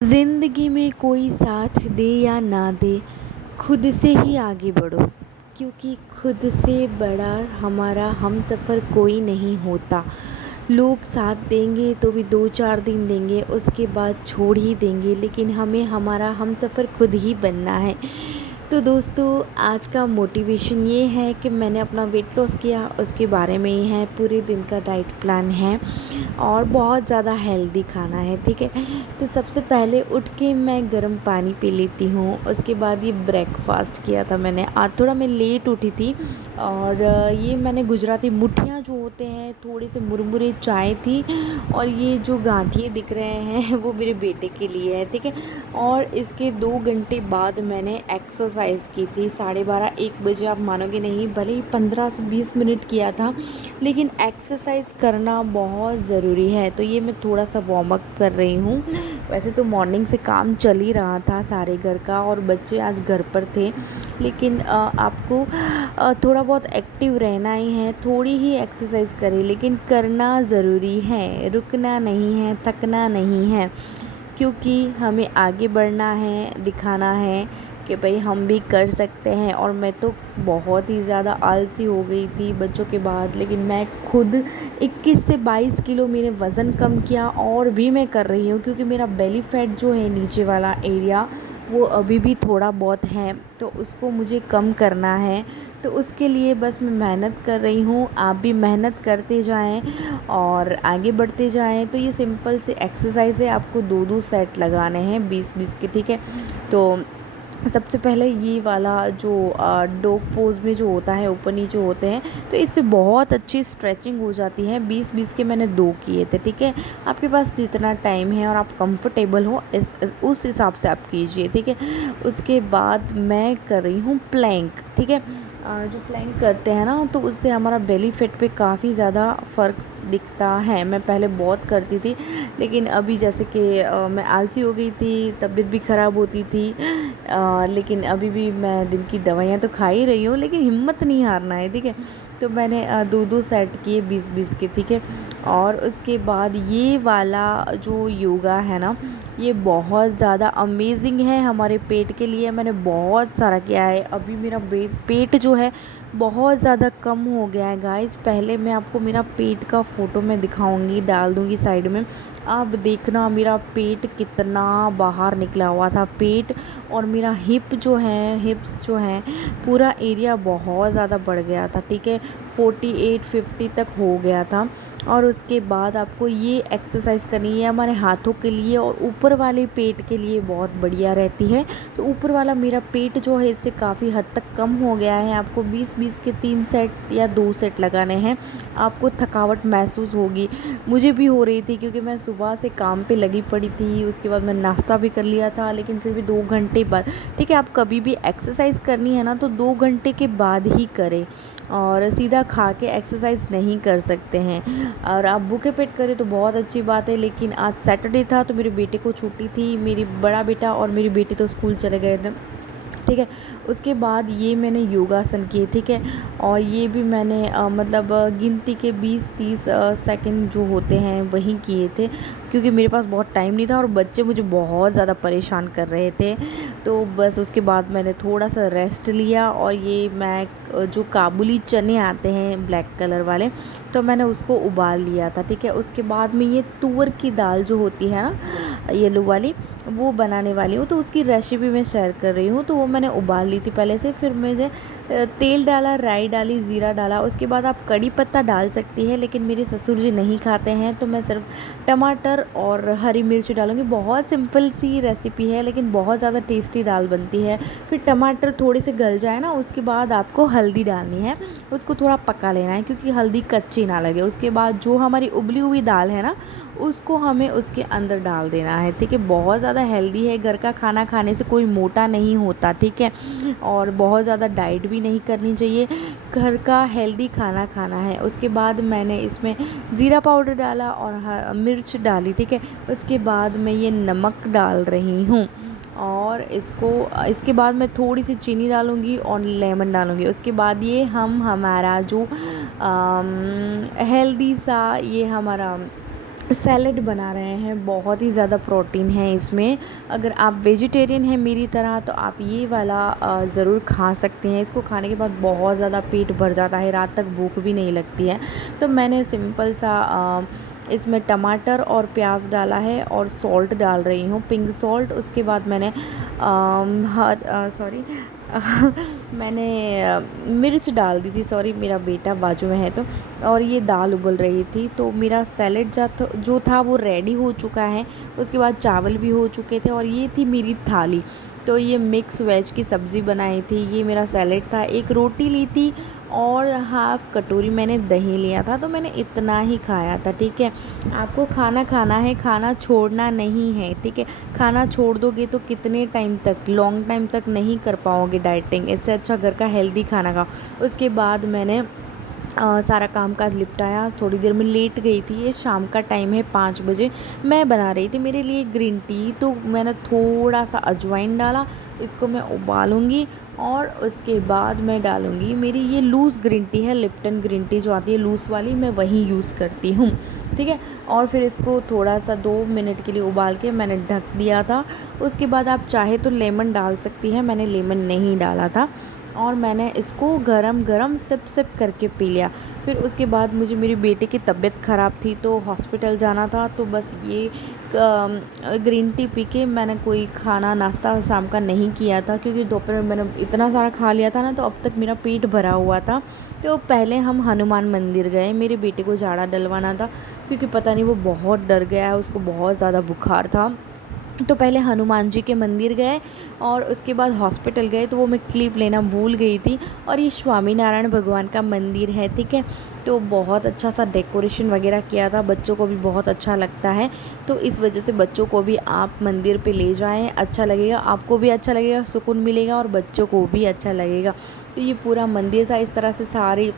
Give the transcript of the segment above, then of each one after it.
ज़िंदगी में कोई साथ दे या ना दे, खुद से ही आगे बढ़ो। क्योंकि खुद से बड़ा हमारा हमसफ़र कोई नहीं होता। लोग साथ देंगे तो भी 2-4 दिन देंगे, उसके बाद छोड़ ही देंगे, लेकिन हमें हमारा हमसफ़र खुद ही बनना है। तो दोस्तों, आज का मोटिवेशन ये है कि मैंने अपना वेट लॉस किया, उसके बारे में ही है। पूरे दिन का डाइट प्लान है और बहुत ज़्यादा हेल्दी खाना है, ठीक है। तो सबसे पहले उठ के मैं गर्म पानी पी लेती हूँ। उसके बाद ये ब्रेकफास्ट किया था मैंने। आज थोड़ा मैं लेट उठी थी और ये मैंने गुजराती मुठियाँ जो होते हैं, थोड़े से मुरमुरे चाय थी, और ये जो गांठिए दिख रहे हैं वो मेरे बेटे के लिए है, ठीक है। और इसके 2 घंटे बाद मैंने एक्सरसाइज की थी। 12:30-1 बजे, आप मानोगे नहीं, भले ही 15 से 20 मिनट किया था, लेकिन एक्सरसाइज करना बहुत ज़रूरी है। तो ये मैं थोड़ा सा वार्म अप कर रही हूँ। वैसे तो मॉर्निंग से काम चल ही रहा था सारे घर का, और बच्चे आज घर पर थे, लेकिन आपको थोड़ा बहुत एक्टिव रहना ही है। थोड़ी ही एक्सरसाइज करें, लेकिन करना ज़रूरी है, रुकना नहीं है, थकना नहीं है, क्योंकि हमें आगे बढ़ना है, दिखाना है कि भाई हम भी कर सकते हैं। और मैं तो बहुत ही ज़्यादा आलसी हो गई थी बच्चों के बाद, लेकिन मैं खुद 21 से 22 किलो मैंने वज़न कम किया, और भी मैं कर रही हूँ, क्योंकि मेरा बेली फैट जो है, नीचे वाला एरिया, वो अभी भी थोड़ा बहुत है, तो उसको मुझे कम करना है। तो उसके लिए बस मैं मेहनत कर रही हूँ। आप भी मेहनत करते जाएं और आगे बढ़ते जाएं। तो ये सिंपल से एक्सरसाइज है, आपको 2-2 सेट लगाने हैं 20-20 के, ठीक है। तो सबसे पहले ये वाला जो डॉग पोज में जो होता है, ऊपर नीचे होते हैं, तो इससे बहुत अच्छी स्ट्रेचिंग हो जाती है। 20-20 के मैंने 2 किए थे, ठीक है। आपके पास जितना टाइम है और आप कंफर्टेबल हो, उस हिसाब से आप कीजिए, ठीक है। उसके बाद मैं कर रही हूँ प्लैंक, ठीक है। जो प्लैंक करते हैं ना, तो उससे हमारा बेली फैट पे काफ़ी ज़्यादा फ़र्क दिखता है। मैं पहले बहुत करती थी, लेकिन अभी जैसे कि मैं आलसी हो गई थी, तबीयत भी ख़राब होती थी, लेकिन अभी भी मैं दिन की दवाइयाँ तो खा ही रही हूँ, लेकिन हिम्मत नहीं हारना है, ठीक है। तो मैंने 2-2 सेट किए 20-20 के, ठीक है। और उसके बाद ये वाला जो योगा है ना, ये बहुत ज़्यादा अमेजिंग है हमारे पेट के लिए। मैंने बहुत सारा किया है। अभी मेरा पेट जो है बहुत ज़्यादा कम हो गया है गाइस। पहले मैं आपको मेरा पेट का फ़ोटो मैं दिखाऊंगी, डाल दूंगी साइड में, आप देखना मेरा पेट कितना बाहर निकला हुआ था। पेट और मेरा हिप्स जो हैं, पूरा एरिया बहुत ज़्यादा बढ़ गया था, ठीक है। 48-50 तक हो गया था। और उसके बाद आपको ये एक्सरसाइज करनी है हमारे हाथों के लिए, और ऊपर वाले पेट के लिए बहुत बढ़िया रहती है। तो ऊपर वाला मेरा पेट जो है, इससे काफ़ी हद तक कम हो गया है। आपको 20-20 के 3 सेट या 2 सेट लगाने हैं। आपको थकावट महसूस होगी, मुझे भी हो रही थी, क्योंकि मैं सुबह से काम पे लगी पड़ी थी। उसके बाद मैं नाश्ता भी कर लिया था, लेकिन फिर भी 2 घंटे बाद, ठीक है। आप कभी भी एक्सरसाइज करनी है ना, तो 2 घंटे के बाद ही करें, और सीधा खा के एक्सरसाइज नहीं कर सकते हैं। और आप भूखे पेट करें तो बहुत अच्छी बात है, लेकिन आज सैटरडे था, तो मेरे बेटे को छुट्टी थी। मेरी बड़ा बेटा और मेरी बेटी तो स्कूल चले गए थे, ठीक है। उसके बाद ये मैंने योगासन किए, ठीक है। और ये भी मैंने मतलब गिनती के 20-30 सेकंड जो होते हैं वही किए थे, क्योंकि मेरे पास बहुत टाइम नहीं था और बच्चे मुझे बहुत ज़्यादा परेशान कर रहे थे। तो बस उसके बाद मैंने थोड़ा सा रेस्ट लिया, और ये मैं जो काबुली चने आते हैं ब्लैक कलर वाले, तो मैंने उसको उबाल लिया था, ठीक है। उसके बाद में ये तुअर की दाल जो होती है ना, येलो वाली, वो बनाने वाली हूँ। तो उसकी रेसिपी मैं शेयर कर रही हूँ। तो वो मैंने उबाल ली थी पहले से, फिर मैंने तेल डाला, राई डाली, ज़ीरा डाला। उसके बाद आप कड़ी पत्ता डाल सकती है, लेकिन मेरे ससुर जी नहीं खाते हैं, तो मैं सिर्फ टमाटर और हरी मिर्च डालूँगी। बहुत सिंपल सी रेसिपी है, लेकिन बहुत ज़्यादा टेस्टी दाल बनती है। फिर टमाटर थोड़े से गल जाए ना, उसके बाद आपको हल्दी डालनी है, उसको थोड़ा पका लेना है, क्योंकि हल्दी कच्ची ना लगे। उसके बाद जो हमारी उबली हुई दाल है ना, उसको हमें उसके अंदर डाल देना है, ठीक है। बहुत ज़्यादा हेल्दी है। घर का खाना खाने से कोई मोटा नहीं होता, ठीक है। और बहुत ज़्यादा डाइट भी नहीं करनी चाहिए, घर का हेल्दी खाना खाना है। उसके बाद मैंने इसमें ज़ीरा पाउडर डाला और मिर्च डाली, ठीक है। उसके बाद मैं ये नमक डाल रही हूँ, और इसके बाद मैं थोड़ी सी चीनी डालूँगी और लेमन डालूँगी। उसके बाद ये हमारा जो हेल्दी सा ये हमारा सैलेड बना रहे हैं। बहुत ही ज़्यादा प्रोटीन है इसमें। अगर आप वेजिटेरियन हैं मेरी तरह तो आप ये वाला ज़रूर खा सकते हैं। इसको खाने के बाद बहुत ज़्यादा पेट भर जाता है, रात तक भूख भी नहीं लगती है। तो मैंने सिंपल सा इसमें टमाटर और प्याज डाला है और सॉल्ट डाल रही हूँ, पिंक सॉल्ट। उसके बाद मैंने सॉरी मैंने मिर्च डाल दी थी, सॉरी मेरा बेटा बाजू में है तो। और ये दाल उबल रही थी तो मेरा सैलेड जो था वो रेडी हो चुका है। उसके बाद चावल भी हो चुके थे और ये थी मेरी थाली। तो ये मिक्स वेज की सब्ज़ी बनाई थी, ये मेरा सैलेड था, एक रोटी ली थी और हाफ़ कटोरी मैंने दही लिया था। तो मैंने इतना ही खाया था, ठीक है। आपको खाना खाना है, खाना छोड़ना नहीं है, ठीक है। खाना छोड़ दोगे तो कितने टाइम तक, लॉन्ग टाइम तक नहीं कर पाओगे डाइटिंग। इससे अच्छा घर का हेल्दी खाना खाओ। उसके बाद मैंने सारा काम काज निपटाया, थोड़ी देर में लेट गई थी। ये शाम का टाइम है, 5 बजे। मैं बना रही थी मेरे लिए ग्रीन टी, तो मैंने थोड़ा सा अजवाइन डाला। इसको मैं उबालूँगी और उसके बाद मैं डालूँगी, मेरी ये लूज़ ग्रीन टी है, लिप्टन ग्रीन टी जो आती है लूज़ वाली, मैं वही यूज़ करती हूँ, ठीक है। और फिर इसको थोड़ा सा 2 मिनट के लिए उबाल के मैंने ढक दिया था। उसके बाद आप चाहे तो लेमन डाल सकती हैं, मैंने लेमन नहीं डाला था। और मैंने इसको गरम गरम सिप सिप करके पी लिया। फिर उसके बाद मुझे मेरी बेटे की तबीयत ख़राब थी तो हॉस्पिटल जाना था, तो बस ये ग्रीन टी पी के मैंने कोई खाना नाश्ता शाम का नहीं किया था, क्योंकि दोपहर में मैंने इतना सारा खा लिया था ना, तो अब तक मेरा पेट भरा हुआ था। तो पहले हम हनुमान मंदिर गए, मेरे बेटे को झाड़ा डलवाना था, क्योंकि पता नहीं वो बहुत डर गया है, उसको बहुत ज़्यादा बुखार था। तो पहले हनुमान जी के मंदिर गए और उसके बाद हॉस्पिटल गए, तो वो मैं क्लिप लेना भूल गई थी। और ये स्वामी नारायण भगवान का मंदिर है, ठीक है। तो बहुत अच्छा सा डेकोरेशन वगैरह किया था, बच्चों को भी बहुत अच्छा लगता है। तो इस वजह से बच्चों को भी आप मंदिर पे ले जाएं, अच्छा लगेगा, आपको भी अच्छा लगेगा, सुकून मिलेगा और बच्चों को भी अच्छा लगेगा। तो ये पूरा मंदिर था, इस तरह से सारे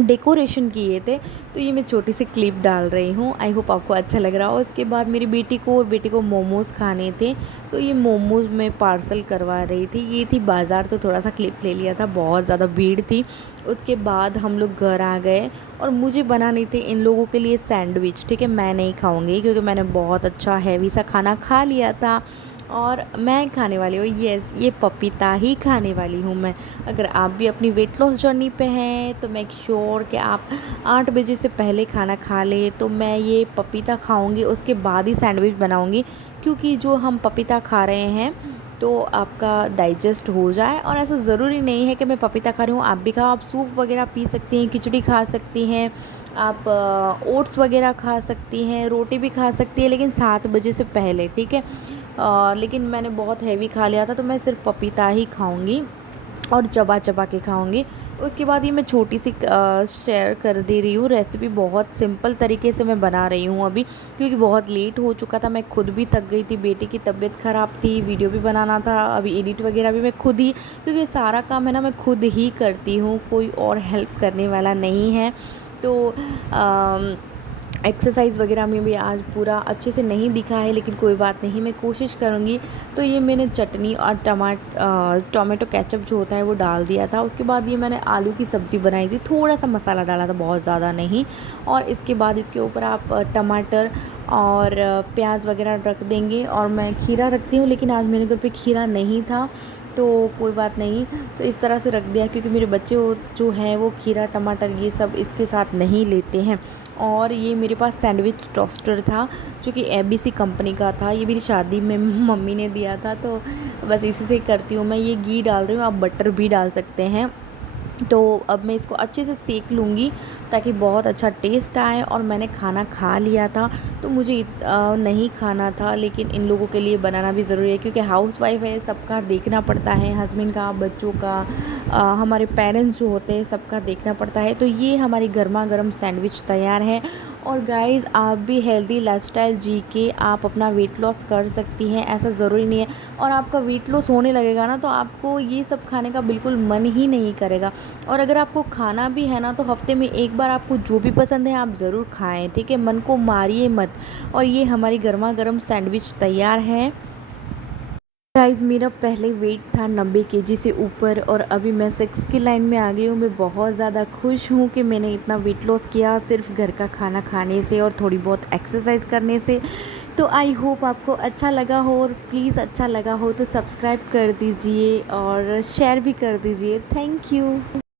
डेकोरेशन किए थे। तो ये मैं छोटी सी क्लिप डाल रही हूँ, आई होप आपको अच्छा लग रहा हो। उसके बाद मेरी बेटी को और बेटे को मोमोज़ खाने थे, तो ये मोमोज़ मैं पार्सल करवा रही थी। ये थी बाज़ार, तो थोड़ा सा क्लिप ले लिया था, बहुत ज़्यादा भीड़ थी। उसके बाद हम लोग घर आ गए और मुझे बनाने थे इन लोगों के लिए सैंडविच, ठीक है। मैं नहीं खाऊँगी क्योंकि मैंने बहुत अच्छा हैवी सा खाना खा लिया था और मैं खाने वाली हूँ, यस, ये पपीता ही खाने वाली हूँ मैं। अगर आप भी अपनी वेट लॉस जर्नी पे हैं तो मेक श्योर कि आप 8 बजे से पहले खाना खा लें। तो मैं ये पपीता खाऊंगी, उसके बाद ही सैंडविच बनाऊंगी, क्योंकि जो हम पपीता खा रहे हैं तो आपका डाइजेस्ट हो जाए। और ऐसा ज़रूरी नहीं है कि मैं पपीता खा रही हूँ, आप भी खाओ। आप सूप वगैरह पी सकती हैं, खिचड़ी खा सकती हैं, आप ओट्स वगैरह खा सकती हैं, रोटी भी खा सकती है, लेकिन 7 बजे से पहले, ठीक है। लेकिन मैंने बहुत हैवी खा लिया था, तो मैं सिर्फ पपीता ही खाऊंगी और चबा चबा के खाऊंगी। उसके बाद ये मैं छोटी सी शेयर कर दे रही हूँ रेसिपी, बहुत सिंपल तरीके से मैं बना रही हूँ अभी, क्योंकि बहुत लेट हो चुका था, मैं खुद भी थक गई थी, बेटे की तबीयत ख़राब थी, वीडियो भी बनाना था, अभी एडिट वगैरह भी मैं खुद ही, क्योंकि सारा काम है ना मैं खुद ही करती हूँ, कोई और हेल्प करने वाला नहीं है। तो एक्सरसाइज़ वगैरह में भी आज पूरा अच्छे से नहीं दिखा है, लेकिन कोई बात नहीं, मैं कोशिश करूँगी। तो ये मैंने चटनी और टोमेटो केचप जो होता है वो डाल दिया था। उसके बाद ये मैंने आलू की सब्ज़ी बनाई थी, थोड़ा सा मसाला डाला था, बहुत ज़्यादा नहीं। और इसके बाद इसके ऊपर आप टमाटर और प्याज वगैरह रख देंगे। और मैं खीरा रखती हूँ, लेकिन आज मेरे घर पे खीरा नहीं था, तो कोई बात नहीं, तो इस तरह से रख दिया, क्योंकि मेरे बच्चे जो हैं वो खीरा टमाटर ये सब इसके साथ नहीं लेते हैं। और ये मेरे पास सैंडविच टोस्टर था, जो कि एबीसी कंपनी का था, ये मेरी शादी में मम्मी ने दिया था, तो बस इसी से करती हूँ मैं। ये घी डाल रही हूँ, आप बटर भी डाल सकते हैं। तो अब मैं इसको अच्छे से सेक लूँगी ताकि बहुत अच्छा टेस्ट आए। और मैंने खाना खा लिया था, तो मुझे नहीं खाना था, लेकिन इन लोगों के लिए बनाना भी ज़रूरी है, क्योंकि हाउसवाइफ है, सबका देखना पड़ता है, हस्बैंड का, बच्चों का, हमारे पेरेंट्स जो होते हैं सबका देखना पड़ता है। तो ये हमारी गर्मा गर्म सैंडविच तैयार है। और गाइज़, आप भी हेल्दी लाइफस्टाइल जी के आप अपना वेट लॉस कर सकती हैं, ऐसा ज़रूरी नहीं है। और आपका वेट लॉस होने लगेगा ना, तो आपको ये सब खाने का बिल्कुल मन ही नहीं करेगा। और अगर आपको खाना भी है ना, तो हफ्ते में एक बार आपको जो भी पसंद है आप ज़रूर खाएं, ठीक है, मन को मारिए मत। और ये हमारी गर्मा गर्म सैंडविच तैयार है। गाइज़ मेरा पहले वेट था 90 केजी से ऊपर और अभी मैं 6 की लाइन में आ गई हूँ। मैं बहुत ज़्यादा खुश हूँ कि मैंने इतना वेट लॉस किया सिर्फ घर का खाना खाने से और थोड़ी बहुत एक्सरसाइज करने से। तो आई होप आपको अच्छा लगा हो, और प्लीज़ अच्छा लगा हो तो सब्सक्राइब कर दीजिए और शेयर भी कर दीजिए। Thank you.